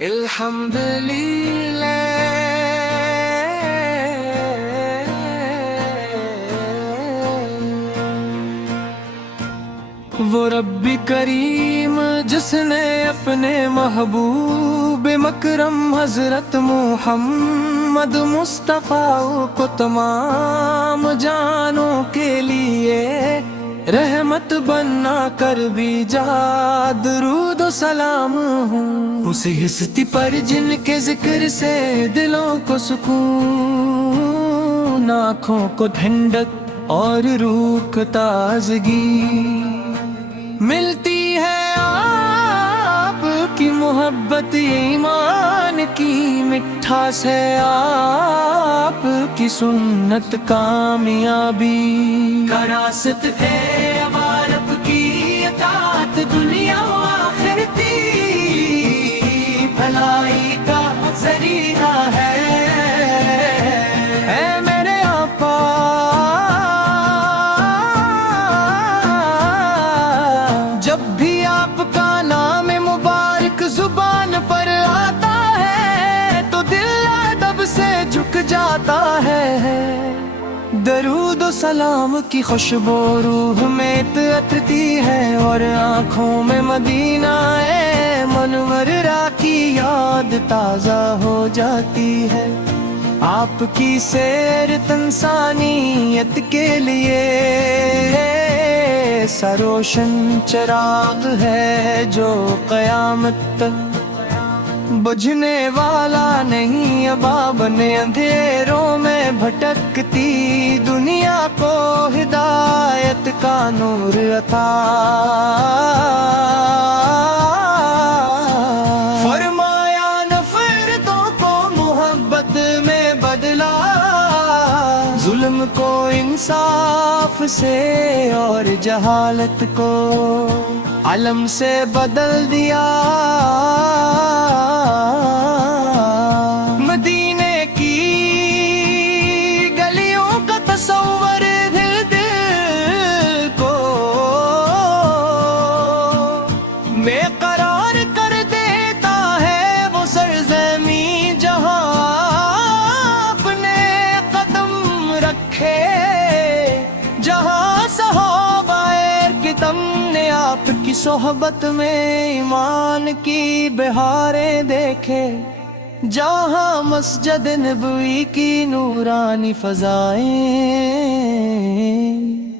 وہ رب کریم جس نے اپنے محبوب مکرم حضرت محمد مصطفیٰ کو تمام جانوں کے لیے رحمت بنا کر بھی جا درود و سلام ہوں اس ہستی پر جن کے ذکر سے دلوں کو سکون، آنکھوں کو ٹھنڈک اور روح کو تازگی ملتی ہے۔ آپ کی محبت ایمان کی مٹھاس ہے، آپ کی سنت کامیابی کا راست ہے، رب کی اطاعت دنیا و آخرتی بھلائی کا ذریعہ ہے۔ اے میرے آقا جب بھی آپ کا نام مبارک زبان پر آتا ہے تو دل ادب سے جھک جاتا ہے۔ درود و سلام کی خوشبو روح میں عطرتی ہے اور آنکھوں میں مدینہ منورہ کی یاد تازہ ہو جاتی ہے۔ آپ کی سیرت انسانیت کے لیے سروشن چراغ ہے جو قیامت تک بجھنے والا نہیں۔ اباب نے اندھیروں میں بھٹکتی دنیا کو ہدایت کا نور عطا فرمایا، نفرتوں کو محبت میں بدلا، ظلم کو انصاف سے اور جہالت کو علم سے بدل دیا۔ مدینے کی گلیوں کا تصور دل کو بے قرار کر دیتا ہے۔ وہ سرزمین جہاں اپنے قدم رکھے، جہاں صحابہ کرام نے آپ کی صحبت میں ایمان کی بہاریں دیکھے، جہاں مسجد نبوی کی نورانی فضائیں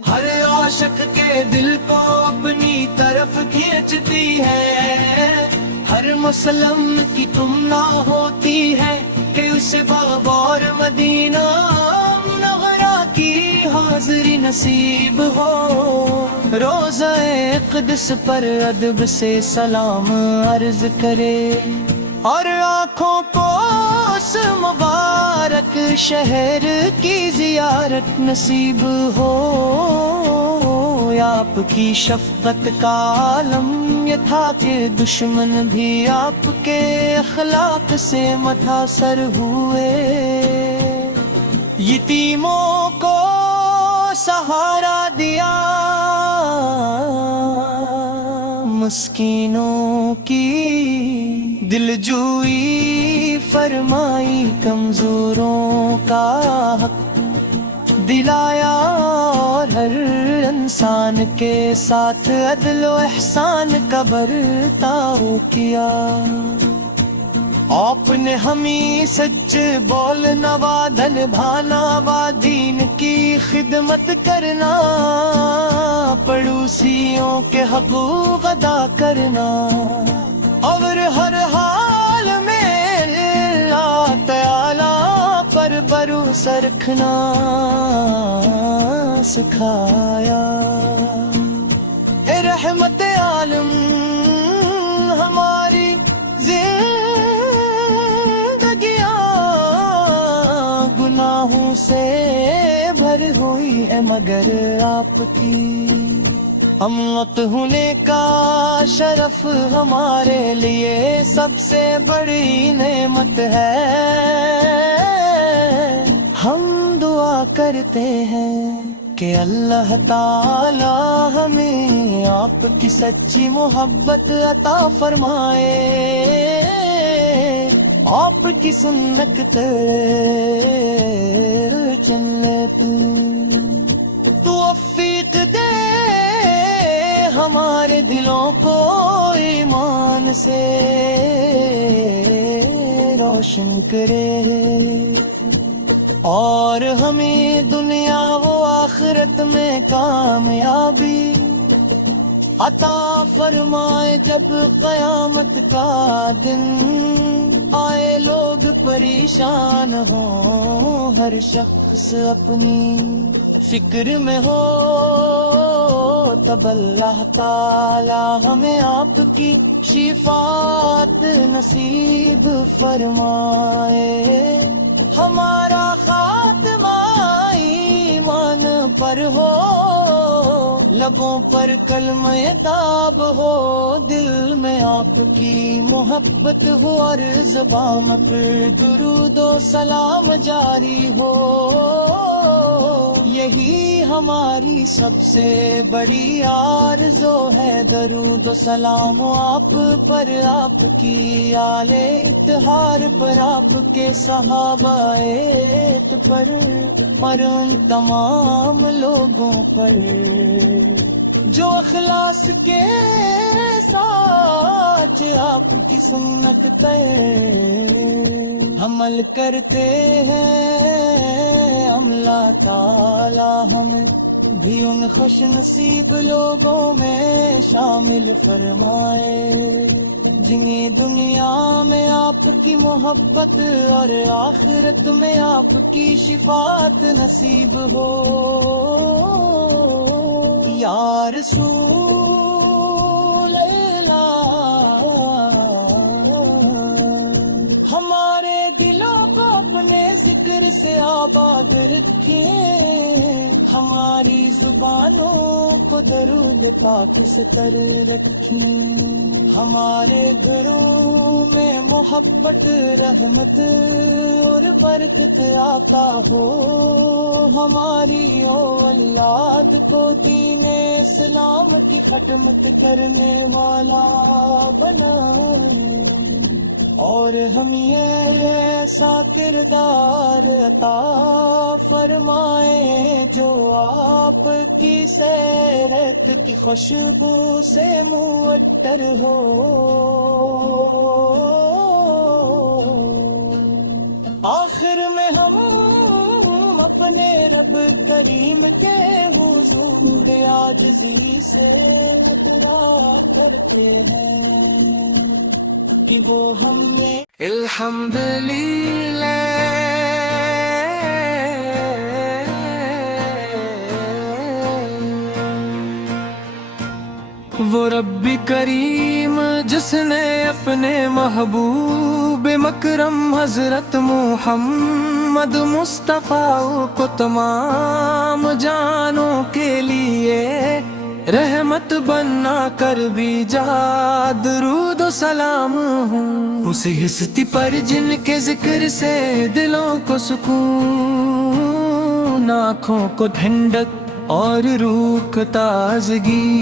ہر عاشق کے دل کو اپنی طرف کھینچتی ہے۔ ہر مسلم کی تمنا ہوتی ہے کہ اسے بغور مدینہ منورہ کی حاضری نصیب ہو۔ روضہ اقدس پر ادب سے سلام عرض کرے اور آنکھوں کو اس مبارک شہر کی زیارت نصیب ہو۔ آپ کی شفقت کا عالم یہ تھا کہ دشمن بھی آپ کے اخلاق سے متاثر ہوئے۔ یتیموں کو سہارا دیا، مسکینوں کی دلجوئی فرمائی، کمزوروں کا حق دلایا اور ہر انسان کے ساتھ عدل و احسان کا برتاؤ کیا۔ آپ نے ہمیں سچ بولنا، وعدہ نبھانا، دین کی خدمت کرنا، پڑوسیوں کے حقوق ادا کرنا اور ہر حال میں اللہ تعالیٰ پر بھروسہ رکھنا سکھایا۔ اے رحمت عالم ہماری زندگیاں گناہوں سے بھر ہوئی ہے مگر آپ کی امت ہونے کا شرف ہمارے لیے سب سے بڑی نعمت ہے۔ ہم دعا کرتے ہیں کہ اللہ تعالی ہمیں آپ کی سچی محبت عطا فرمائے۔ آپ کی سنت چلے توفیق دے ہمارے دلوں کو ایمان سے روشن کرے، اور ہمیں دنیا و آخرت میں کامیابی عطا فرمائے۔ جب قیامت کا دن آئے لوگ پریشان ہوں، ہر شخص اپنی فکر میں ہو، تب اللہ تعالی ہمیں آپ کی شفاعت نصیب فرمائے۔ ہمارا خاتمہ ایمان پر ہو، لبوں پر کلمہ طاب ہو، دل میں آپ کی محبت ہو، اور زبان پر درود و سلام جاری ہو۔ یہی ہماری سب سے بڑی آرزو ہے، درود و سلام آپ پر، آپ کی آل اطہار پر، آپ کے صحابہ پر، اور ان تمام لوگوں پر جو اخلاص کے ساتھ آپ کی سنت پر عمل کرتے ہیں۔ اللہ تعالی ہمیں بھی ان خوش نصیب لوگوں میں شامل فرمائے جنہیں دنیا میں آپ کی محبت اور آخرت میں آپ کی شفاعت نصیب ہو۔ یا رسول اللہ، ہمارے دلوں کو اپنے ذکر سے آباد رکھیں، ہماری زبانوں کو درود پاک سے تر رکھیں، ہمارے گھروں میں محبت، رحمت اور برکت آتا ہو، ہماری اولاد کو دین اسلام کی خدمت کرنے والا بنائیں، اور ہمیں ایسا کردار عطا فرمائے جو آپ کی سیرت کی خوشبو سے معطر ہو۔ آخر میں ہم اپنے رب کریم کے حضور عاجزی سے اقرار کرتے ہیں کہ وہ ہمیں الحمدللہ وہ رب کریم جس نے اپنے محبوب مکرم حضرت محمد مصطفیٰ کو تمام جانوں کے لیے رحمت بنا کر بھی جا درود و سلام ہوں اس ہستی پر جن کے ذکر سے دلوں کو سکون، آنکھوں کو ٹھنڈک اور روح کو تازگی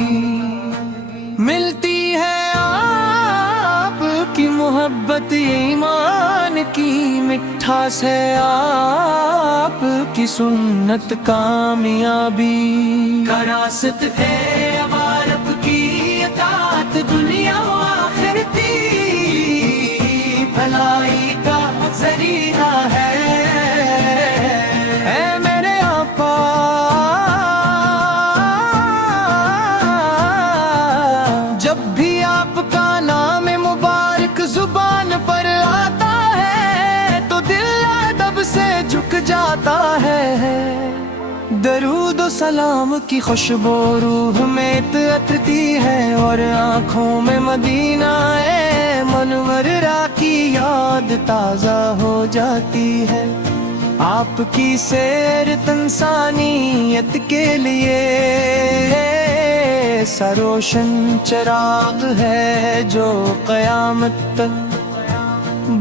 ملتی ہے۔ آپ کی محبت ایمان کی مٹھاس ہے، آپ کی سنت کامیابی کا راست ہے، رب کی اطاعت دنیا و آخرتی بھلائی کا ذریعہ ہے۔ اے میرے آقا جب بھی آپ کا نام مبارک زبان پر آتا ہے تو دل ادب سے جھک جاتا ہے، درود و سلام کی خوشبو روح میں عطرتی ہے، اور آنکھوں میں مدینہ منورہ کی یاد تازہ ہو جاتی ہے۔ آپ کی سیرت انسانیت کے لیے سروشن چراغ ہے جو قیامت تک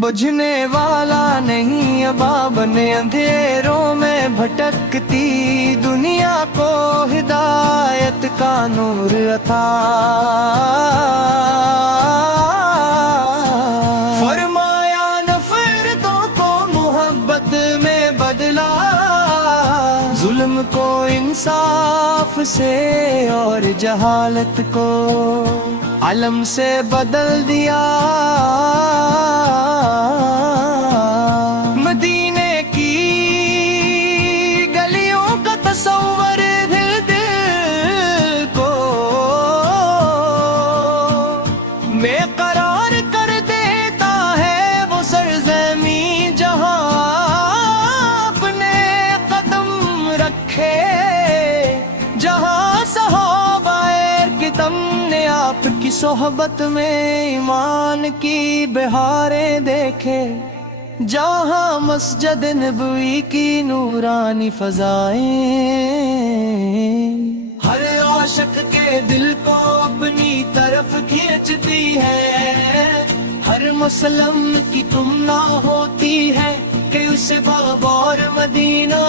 بجھنے والا نہیں، اباب نے اندھیروں میں بھٹکتی دنیا کو ہدایت کا نور عطا فرمایا۔ نفع ظلم کو انصاف سے اور جہالت کو علم سے بدل دیا۔ مدینے کی گلیوں کا تصور دل دل کو بے قرار کر دیتا ہے۔ وہ سرزمین جہاں اپنے قدم رکھے، جہاں صحابہ کرام نے آپ کی صحبت میں ایمان کی بہاریں دیکھے، جہاں مسجد نبوی کی نورانی فضائیں ہر عاشق کے دل کو اپنی طرف کھینچتی ہے۔ ہر مسلم کی تمنا ہوتی ہے کہ اسے باب اور مدینہ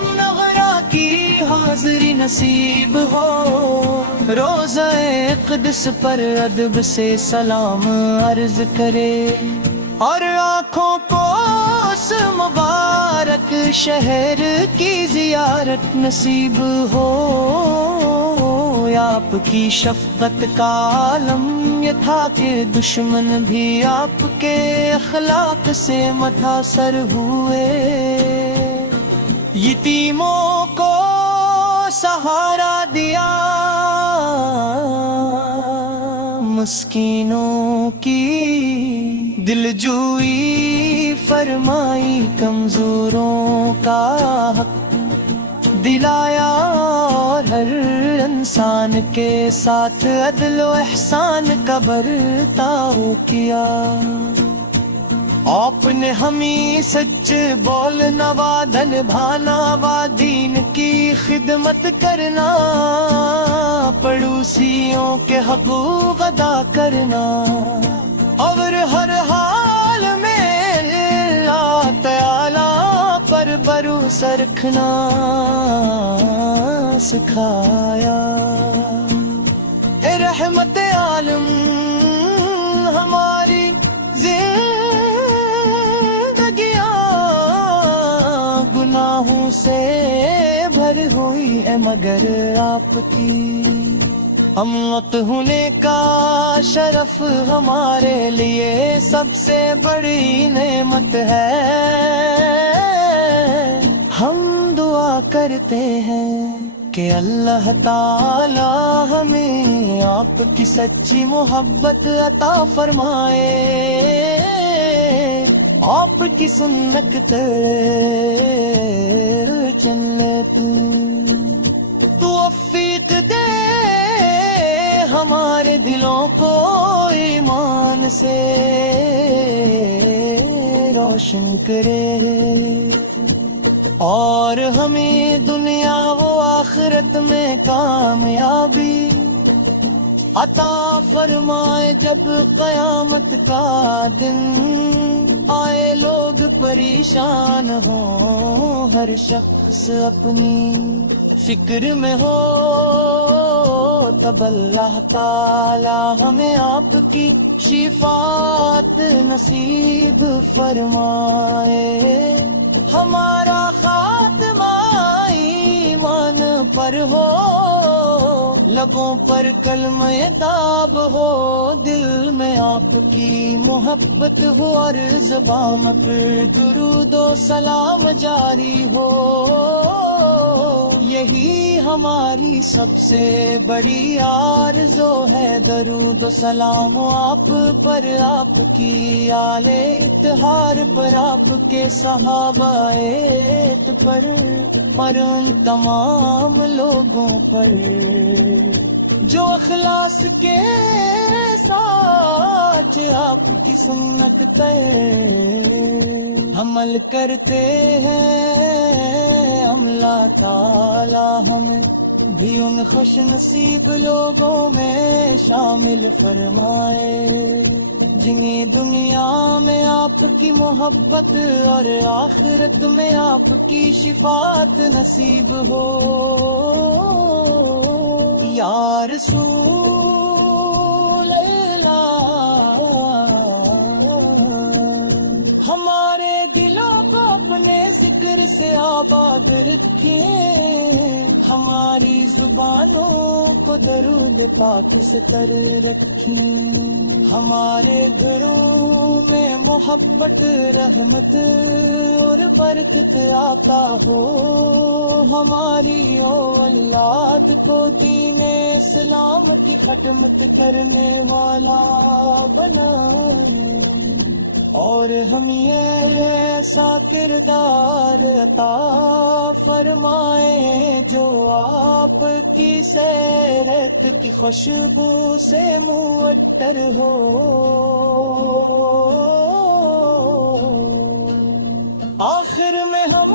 منورہ کی حاضری نصیب ہو۔ روضہ اقدس پر ادب سے سلام عرض کرے اور آنکھوں کو اس مبارک شہر کی زیارت نصیب ہو۔ آپ کی شفقت کا عالم یہ تھا کہ دشمن بھی آپ کے اخلاق سے متاثر ہوئے۔ یتیموں کو سہارا دیا، مسکینوں کی دلجوئی فرمائی، کمزوروں کا حق دلایا اور ہر انسان کے ساتھ عدل و احسان کا برتاؤ کیا۔ آپ نے ہمیں سچ بولنا، وعدہ نبھانا، دین کی خدمت کرنا، پڑوسیوں کے حقوق ادا کرنا، اور ہر حال میں اللہ تعالیٰ پر بھروسہ رکھنا سکھایا۔ اے رحمت عالم، ہماری گناہوں سے بھر ہوئی ہے مگر آپ کی امت ہونے کا شرف ہمارے لیے سب سے بڑی نعمت ہے۔ ہم دعا کرتے ہیں کہ اللہ تعالی ہمیں آپ کی سچی محبت عطا فرمائے، آپ کی سنت چلے توفیق دے، ہمارے دلوں کو ایمان سے روشن کرے، اور ہمیں دنیا و آخرت میں کامیابی عطا فرمائے۔ جب قیامت کا دن آئے لوگ پریشان ہوں، ہر شخص اپنی فکر میں ہو، تب اللہ تعالی ہمیں آپ کی شفاعت نصیب فرمائے۔ ہمارا خاتمہ ایمان پر ہو، لبوں پر کلمہ طاب ہو، دل میں آپ کی محبت ہو، اور زبان پر درود و سلام جاری ہو۔ یہی ہماری سب سے بڑی آرزو ہے، درود و سلام آپ پر، آپ کی آل اطہار پر، آپ کے صحابہ پر، اور ان تمام لوگوں پر جو اخلاص کے ساتھ آپ کی سنت پر عمل کرتے ہیں۔ اللہ تعالی ہمیں بھی ان خوش نصیب لوگوں میں شامل فرمائے جنہیں دنیا میں آپ کی محبت اور آخرت میں آپ کی شفاعت نصیب ہو۔ یا رسول اللہ، ہمارے دلوں کو اپنے ذکر سے آباد رکھیں، ہماری زبانوں کو درود پاک سے تر رکھیں، ہمارے گھروں میں محبت رحمت اور برکت آتا ہو، ہماری اولاد کو دین اسلام کی خدمت کرنے والا بنائیں، اور ہمیں ایسا کردار عطا فرمائیں جو آپ کی سیرت کی خوشبو سے معطر ہو۔ آخر میں ہم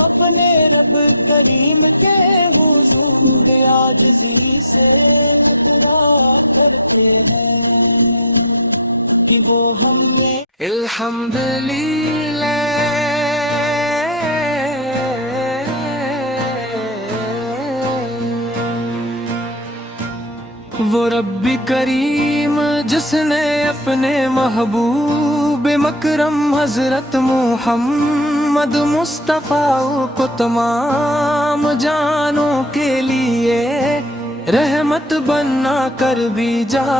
اپنے رب کریم کے حضور عاجزی سے اقرار کرتے ہیں کہ وہ ہمیں الحمدللہ وہ رب کریم جس نے اپنے محبوب مکرم حضرت محمد مصطفیٰ کو تمام جانوں کے لیے رحمت بنا کر بھی جا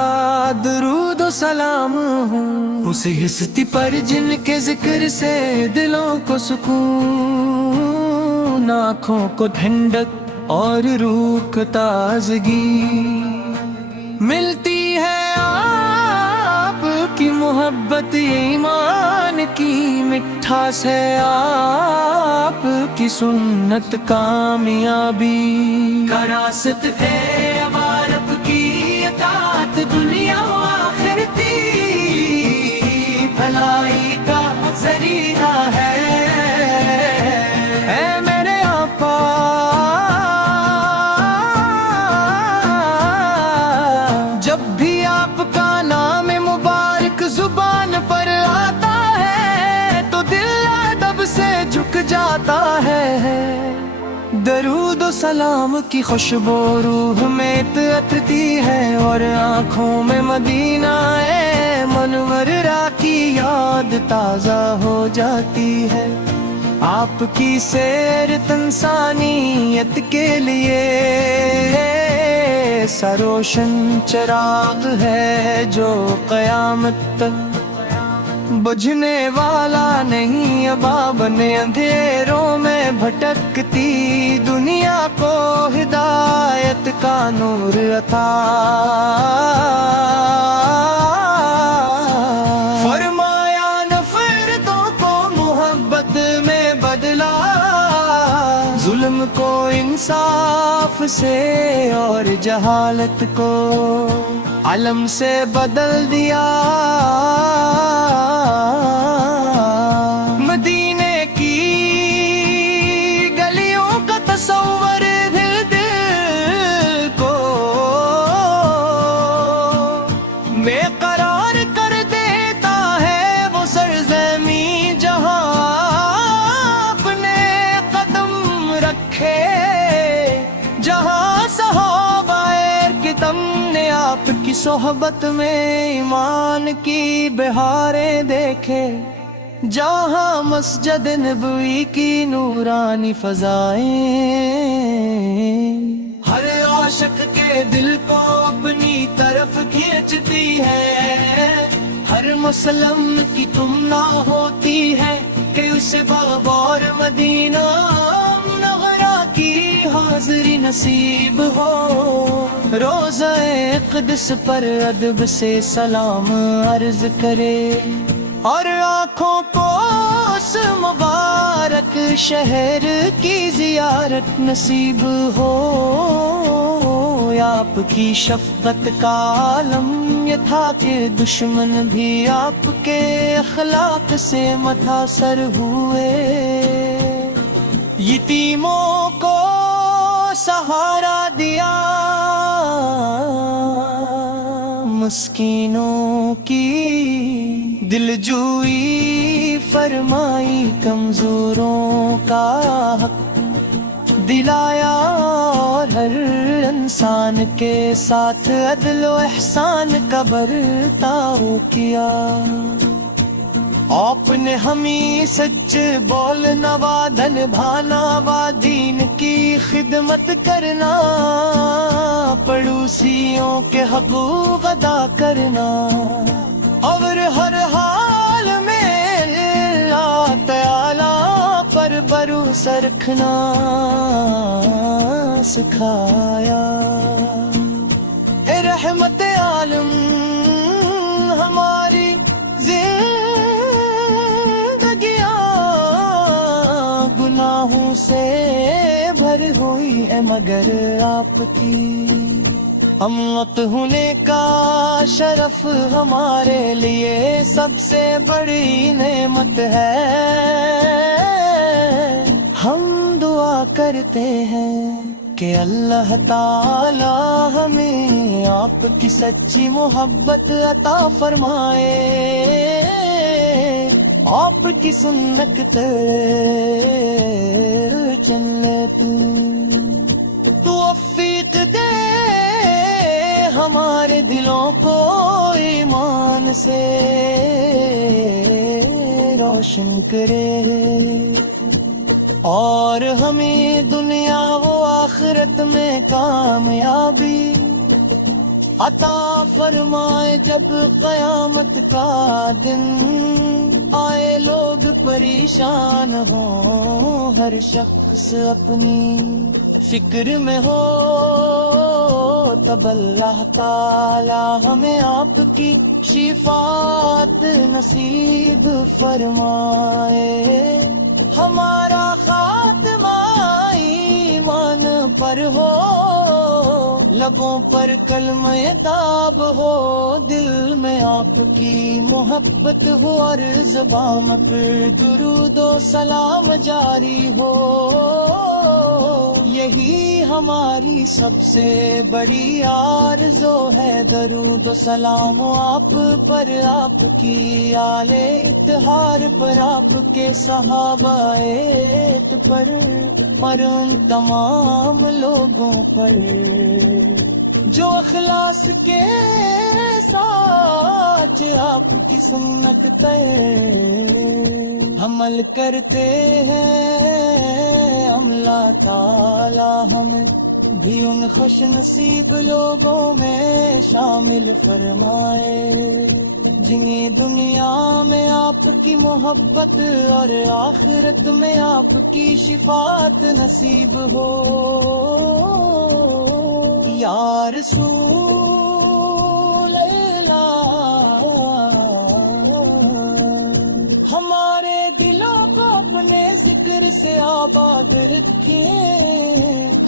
درود و سلام ہوں، اس ہستی پر جن کے ذکر سے دلوں کو سکون، آنکھوں کو ٹھنڈک اور روح کو تازگی ملتی ہے، آپ کی محبت ایمان کی مٹھاس ہے، آپ کی سنت کامیابی کا راست ہے، رب کی اطاعت دنیا و آخرتی بھلائی کا ذریعہ ہے۔ اے میرے آقا جب بھی آپ کا نام مبارک زبان پر آتا ہے تو دل ادب سے جھک جاتا ہے، درود و سلام کی خوشبو روح میں عطرتی ہے، اور آنکھوں میں مدینہ منورہ کی یاد تازہ ہو جاتی ہے، آپ کی سیرت انسانیت کے لیے سروشن چراغ ہے جو قیامت تک بجھنے والا نہیں، اباب نے اندھیروں میں بھٹکتی دنیا کو ہدایت کا نور عطا فرمایا، نفرتوں کو محبت میں بدلا، ظلم کو انصاف سے اور جہالت کو علم سے بدل دیا، مدینے کی گلیوں کا تصور دل کو بے قرار کر دیتا ہے، وہ سرزمین جہاں اپنے قدم رکھے، جہاں صحابہ کرام نے آپ کی صحبت میں ایمان کی بہاریں دیکھے، جہاں مسجد نبوی کی نورانی فضائیں ہر عاشق کے دل کو اپنی طرف کھینچتی ہے، ہر مسلم کی تمنا ہوتی ہے کہ اسے بغور مدینہ منورہ کی حاضری نصیب ہو، روضہ اقدس پر ادب سے سلام عرض کرے، اور آنکھوں کو اس مبارک شہر کی زیارت نصیب ہو، آپ کی شفقت کا عالم یہ تھا کہ دشمن بھی آپ کے اخلاق سے متاثر ہوئے، یتیموں کو سہارا دیا، مسکینوں کی دلجوئی فرمائی، کمزوروں کا حق دلایا، اور ہر انسان کے ساتھ عدل و احسان کا برتاؤ کیا، آپ نے ہمیں سچ بولنا، وعدہ نبھانا، دین کی خدمت کرنا، پڑوسیوں کے حقوق ادا کرنا، اور ہر حال میں اللہ تعالیٰ پر بھروسہ رکھنا سکھایا۔ اے رحمت عالم، ہماری گناہوں سے بھر ہوئی ہے مگر آپ کی امت ہونے کا شرف ہمارے لیے سب سے بڑی نعمت ہے۔ ہم دعا کرتے ہیں کہ اللہ تعالی ہمیں آپ کی سچی محبت عطا فرمائے، آپ کی سنت چلنے توفیق دے، ہمارے دلوں کو ایمان سے روشن کرے، اور ہمیں دنیا و آخرت میں کامیابی عطا فرمائے۔ جب قیامت کا دن آئے لوگ پریشان ہوں، ہر شخص اپنی فکر میں ہو، تب اللہ تعالی ہمیں آپ کی شفاعت نصیب فرمائے، ہمارا خاتمہ ایمان پر ہو، لبوں پر کلمہ طاب ہو، دل میں آپ کی محبت ہو، اور زبان پر درود و سلام جاری ہو۔ یہی ہماری سب سے بڑی آرزو ہے، درود و سلام آپ پر، آپ کی آل اطہار پر، آپ کے صحابہ پر، اور ان تمام لوگوں پر جو اخلاص کے ساتھ آپ کی سنت پر عمل کرتے ہیں۔ اللہ تعالی ہمیں بھی ان خوش نصیب لوگوں میں شامل فرمائے جنہیں دنیا میں آپ کی محبت اور آخرت میں آپ کی شفاعت نصیب ہو۔ یا رسول اللہ، ہمارے دلوں کو اپنے ذکر سے آباد رکھیں،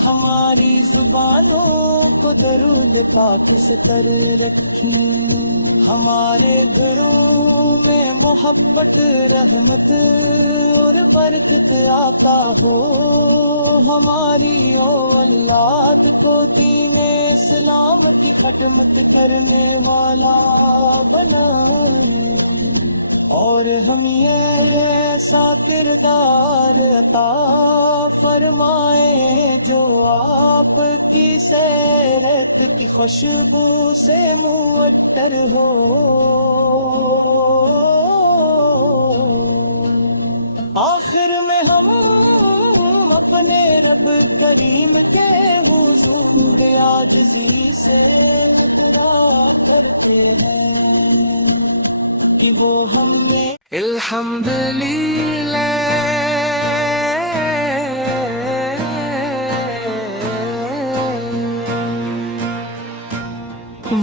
ہماری زبانوں کو درود پاک سے تر رکھیں، ہمارے گھروں میں محبت، رحمت اور برکت آتا ہو، ہماری اولاد کو دین اسلام کی خدمت کرنے والا بنائیں، اور ہمیں ایسا کردار عطا فرمائے جو آپ کی سیرت کی خوشبو سے معطر ہو۔ آخر میں ہم اپنے رب کریم کے حضور عاجزی سے اقرا کرتے ہیں کہ وہ ہمیں الحمدللہ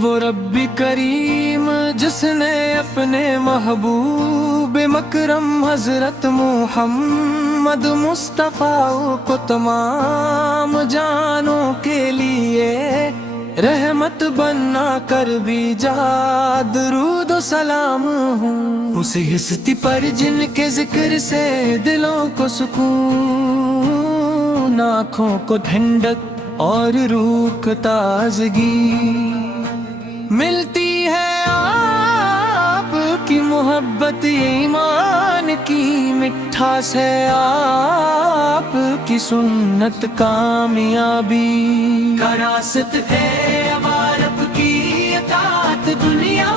وہ رب کریم جس نے اپنے محبوب مکرم حضرت محمد مصطفیٰ کو تمام جانوں کے لیے رحمت بنا کر بھی جا درود و سلام ہوں اس ہستی پر جن کے ذکر سے دلوں کو سکون، آنکھوں کو ٹھنڈک اور روح کو تازگی ملتی ہے، آپ کی محبت ایمان کی مٹھاس ہے، آپ کی سنت کامیابی کا راست ہے، اب رب کی اطاعت دنیا